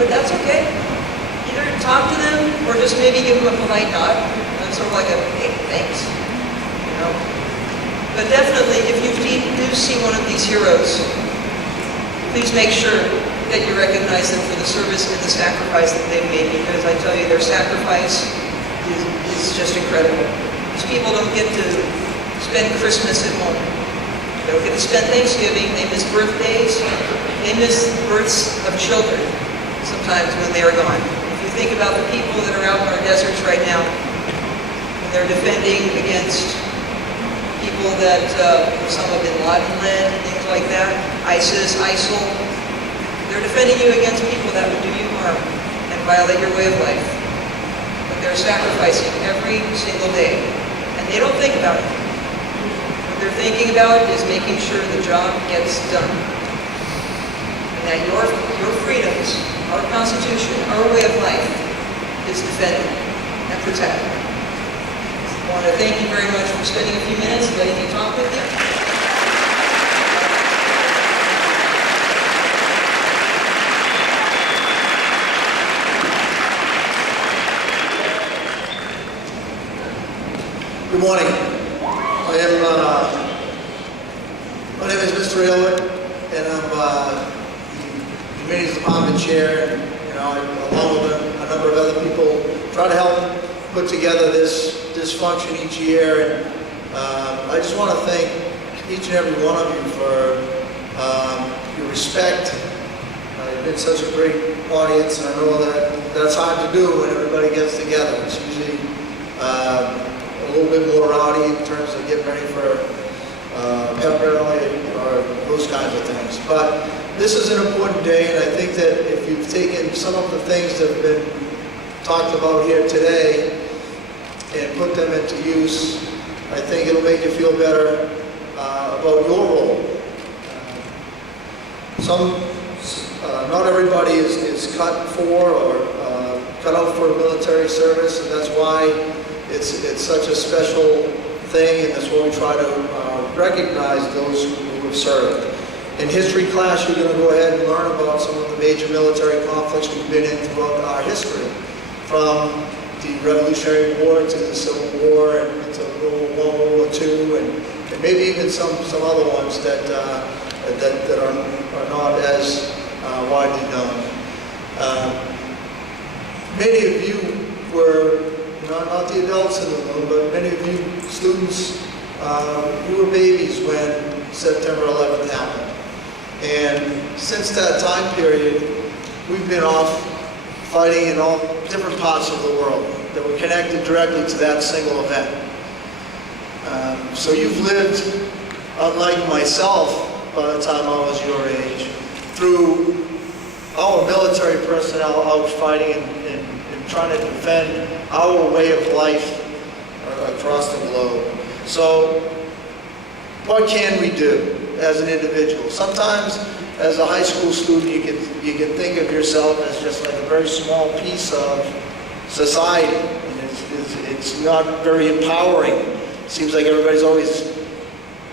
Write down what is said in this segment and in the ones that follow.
but that's okay. Either talk to them or just maybe give them a polite nod. Sort of like a, hey, thanks. You know? But definitely, if you do see one of these heroes, please make sure that you recognize them for the service and the sacrifice that they've made, because I tell you, their sacrifice is just incredible. These people don't get to spend Christmas at home. They don't get to spend Thanksgiving. They miss birthdays. They miss births of children sometimes when they are gone. If you think about the people that are out in our deserts right now, and they're defending against people that Osama bin Laden led and things like that, ISIS, ISIL, they're defending you against people that would do you harm and violate your way of life. But they're sacrificing every single day, and they don't think about it. What they're thinking about is making sure the job gets done, and that your freedoms, our Constitution, our way of life is defended and protected. I want to thank you very much for spending a few minutes letting me talk with you. Good morning. My name is Mr. Aylward, and I'm the Committee's Department Chair. And, along with a number of other people, try to help put together this function each year. And I just want to thank each and every one of you for your respect. You've been such a great audience, and I know that that's hard to do when everybody gets together. It's usually a little bit more rowdy in terms of getting ready for pep rally or those kinds of things. But this is an important day, and I think that if you've taken some of the things that have been talked about here today and put them into use, I think it'll make you feel better about your role. Not everybody is cut for or cut out for military service, and that's why it's such a special thing, and that's why we try to recognize those who have served. In history class, you're going to go ahead and learn about some of the major military conflicts we've been in throughout our history, from the Revolutionary War to the Civil War and to World War II, and maybe even some other ones that are not as widely known. Many of you were not the adults in the room, but many of you students, you were babies when September 11th happened. And since that time period, we've been off fighting in all different parts of the world that were connected directly to that single event. So you've lived, unlike myself, by the time I was your age, through our military personnel out fighting and trying to defend our way of life across the globe. So what can we do as an individual? Sometimes as a high school student you can think of yourself as just like a very small piece of society. And it's not very empowering. It seems like everybody's always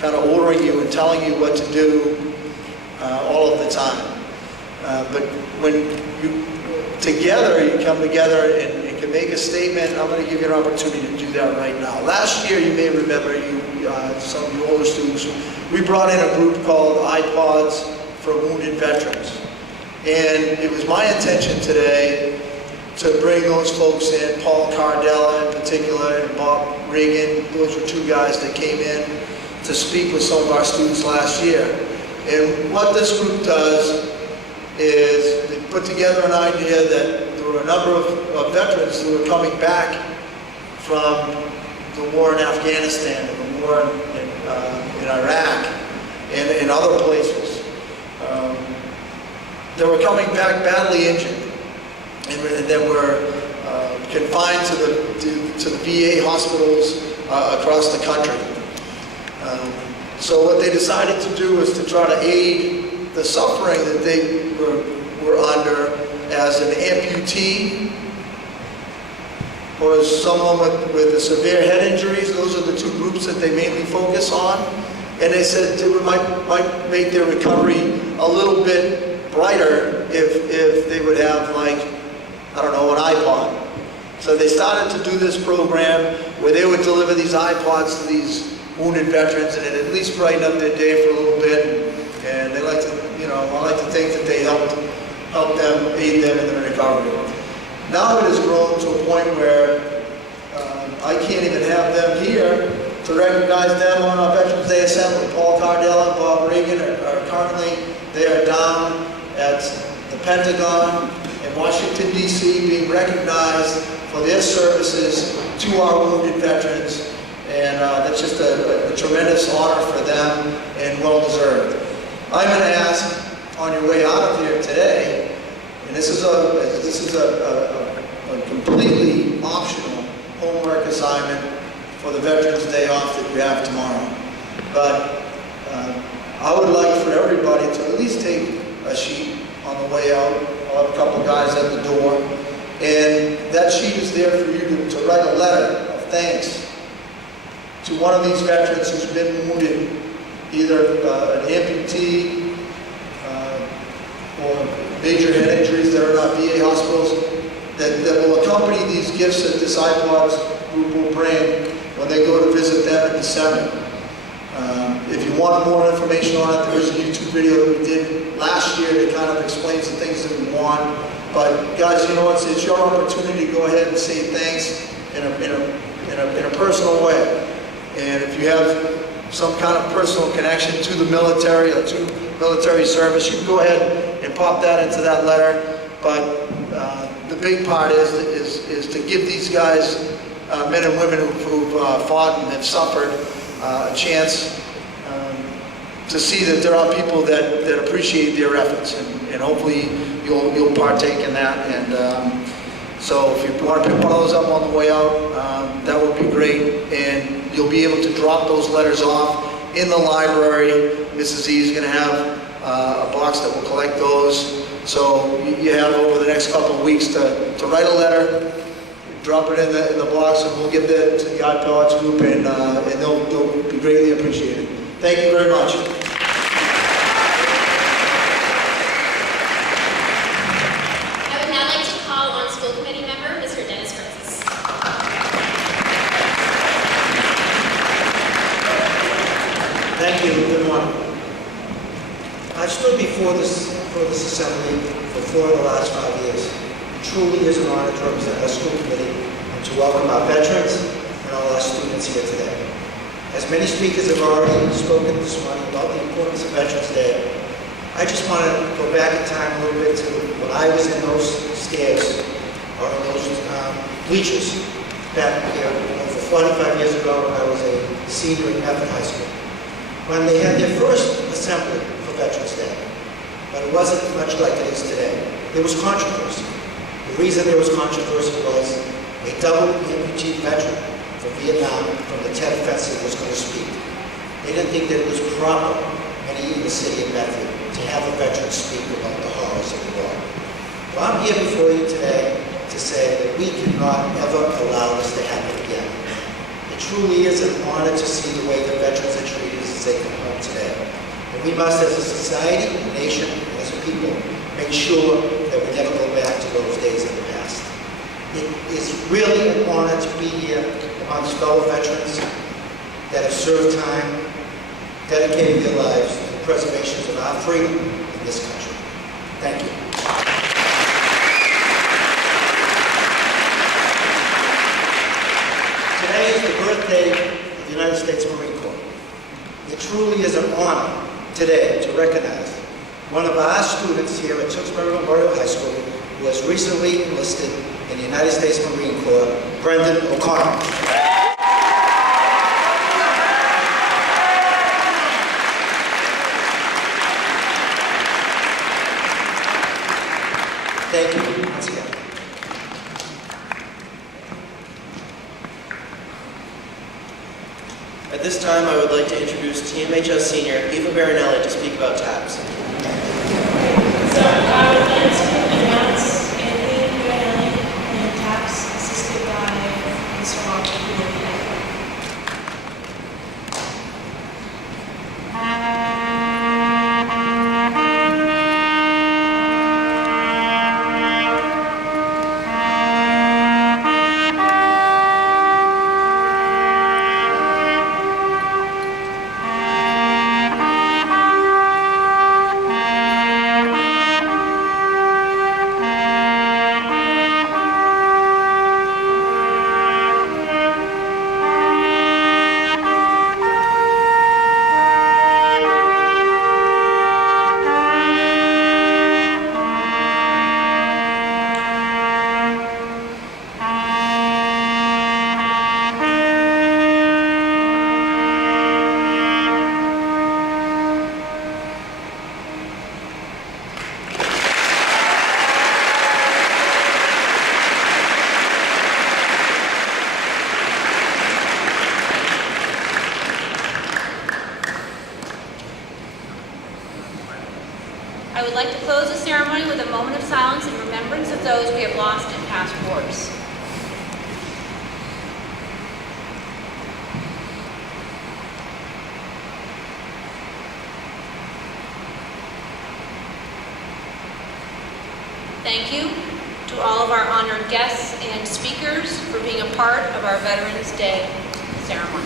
kind of ordering you and telling you what to do all of the time. But when you come together and can make a statement, I'm going to give you an opportunity to do that right now. Last year, you may remember, some of you older students, we brought in a group called iPods for Wounded Veterans. And it was my intention today to bring those folks in, Paul Cardella in particular, and Bob Reagan. Those were two guys that came in to speak with some of our students last year. And what this group does is they put together an idea that there were a number of veterans who were coming back from the war in Afghanistan and the war in Iraq and in other places. They were coming back badly injured and that were confined to the VA hospitals across the country. So what they decided to do was to try to aid the suffering that they were under as an amputee or as someone with severe head injuries. Those are the two groups that they mainly focus on. And they said it might make their recovery a little bit brighter if they would have, like, I don't know, an iPod. So they started to do this program where they would deliver these iPods to these wounded veterans, and it at least brightened up their day for a little bit. And they like to, I like to think that they helped them, aid them in their recovery. Now it has grown to a point where I can't even have them here to recognize them on our Veterans Day Assembly. Paul Cardella and Bob Reagan are currently, they are down at the Pentagon in Washington, D.C., being recognized for their services to our wounded veterans. And that's just a tremendous honor for them and well-deserved. I'm going to ask, on your way out of here today, and this is a completely optional homework assignment for the Veterans Day off that you have tomorrow. But I would like for everybody to at least take a sheet on the way out. I'll have a couple guys at the door. And that sheet is there for you to write a letter of thanks to one of these veterans who's been wounded, either an amputee or major head injuries that are in our VA hospitals, that will accompany these gifts that this iPods group will bring when they go to visit them in December. If you want more information on it, there is a YouTube video that we did last year that kind of explains the things that we want. But guys, it's your opportunity to go ahead and say thanks in a personal way. And if you have some kind of personal connection to the military or to military service, you can go ahead and pop that into that letter. But the big part is to give these guys, men and women who've fought and have suffered, a chance to see that there are people that appreciate their efforts, and hopefully you'll partake in that. And so if you want to pick one of those up on the way out, that would be great. And you'll be able to drop those letters off in the library. Mrs. E is going to have a box that will collect those. So you have over the next couple of weeks to write a letter, drop it in the box, and we'll give that to the iPods group, and they'll be greatly appreciated. Thank you very much. I would now like to call on school committee member, Mr. Dennis Francis. Thank you. Good morning. I've stood before this assembly for 4 of the last 5 years. It truly is an honor to represent our school committee and to welcome our veterans and all our students here today. As many speakers have already spoken this morning about the importance of Veterans Day, I just want to go back in time a little bit to when I was in those stairs or in those bleachers back here over 45 years ago when I was a senior in Method High School, when they had their first assembly for Veterans Day. But it wasn't much like it is today. There was controversy. The reason there was controversy was a double amputee veteran from Vietnam from the Tet Offensive was going to speak. They didn't think that it was proper, many in the city of Medford, to have a veteran speak about the horrors of the war. Well, I'm here before you today to say that we cannot ever allow this to happen again. It truly is an honor to see the way the veterans are treated as they come home today. And we must, as a society, a nation, as a people, make sure that we never go back to those days in the past. It is really an honor to be here amongst fellow veterans that have served time, dedicated their lives to the preservation of our freedom in this country. Thank you. Today is the birthday of the United States Marine Corps. It truly is an honor today to recognize one of our students here at Tewksbury Memorial High School who has recently enlisted in the United States Marine Corps, Brendan O'Connor. Thank you once again. At this time, I would like to introduce TMHS Senior Eva Barinelli to speak about TAPS. So I would like to announce Anthony Barinelli and TAPS, assisted by Mr. Walker. like to close the ceremony with a moment of silence in remembrance of those we have lost in past wars. Thank you to all of our honored guests and speakers for being a part of our Veterans Day ceremony.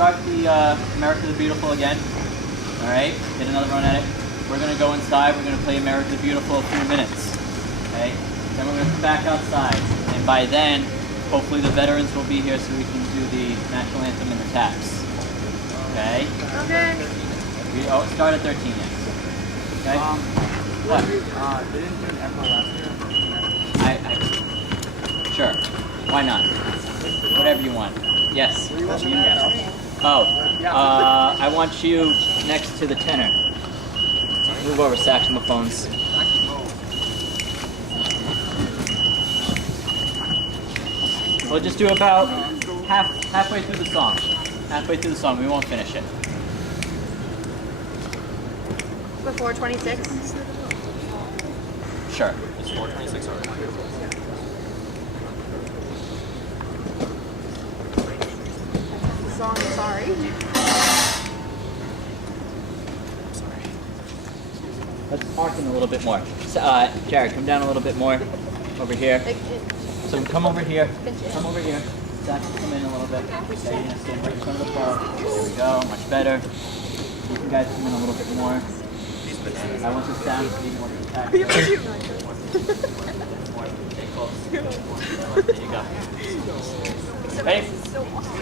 start the America the Beautiful again. All right, get another run at it. We're going to go inside. We're going to play America the Beautiful a few minutes. Okay, then we're going to come back outside. And by then, hopefully the veterans will be here so we can do the national anthem and the taps. Okay? Okay. We start at 13 yes. Okay? What? They didn't do an echo last year. Sure. Why not? Whatever you want. Yes. Oh, I want you next to the tenor. Move over, saxophones. We'll just do about halfway through the song. Halfway through the song, we won't finish it. Before 26? Sure. It's 4:26 already. Song, sorry. Let's park in a little bit more. So, Jared, come down a little bit more. Over here. So come over here. Come over here. Zach, come in a little bit. Okay, you're gonna stand right in front of the car. There we go. Much better. You guys come in a little bit more. I want this down to be more compact. close. There you go. Ready?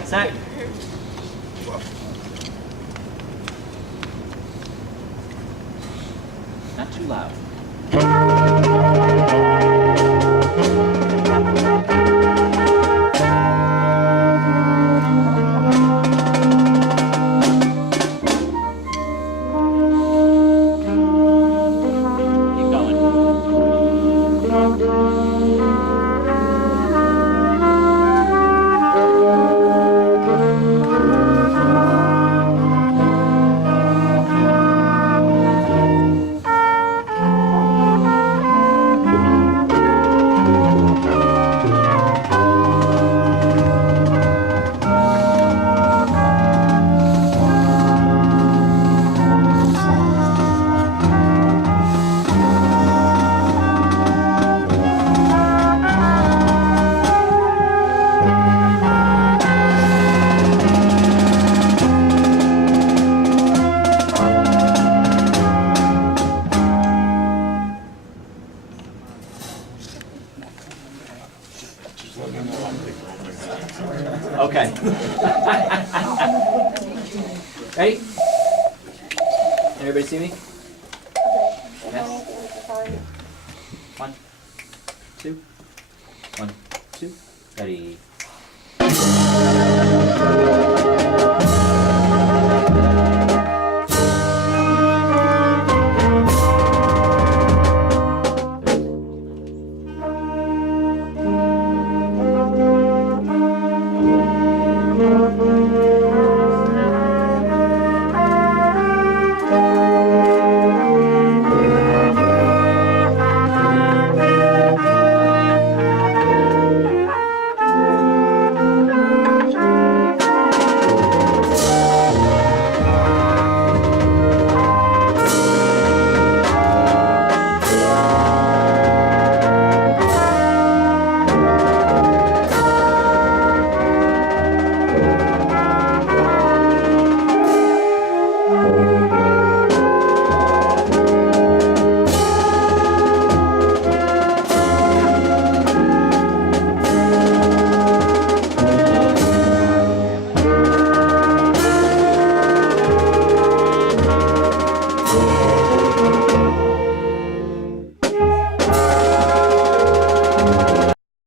Set. Not too loud. Keep going. Okay. Ready? Everybody see me? Yes. 1, 2. 1, 2. Ready.